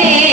Padre.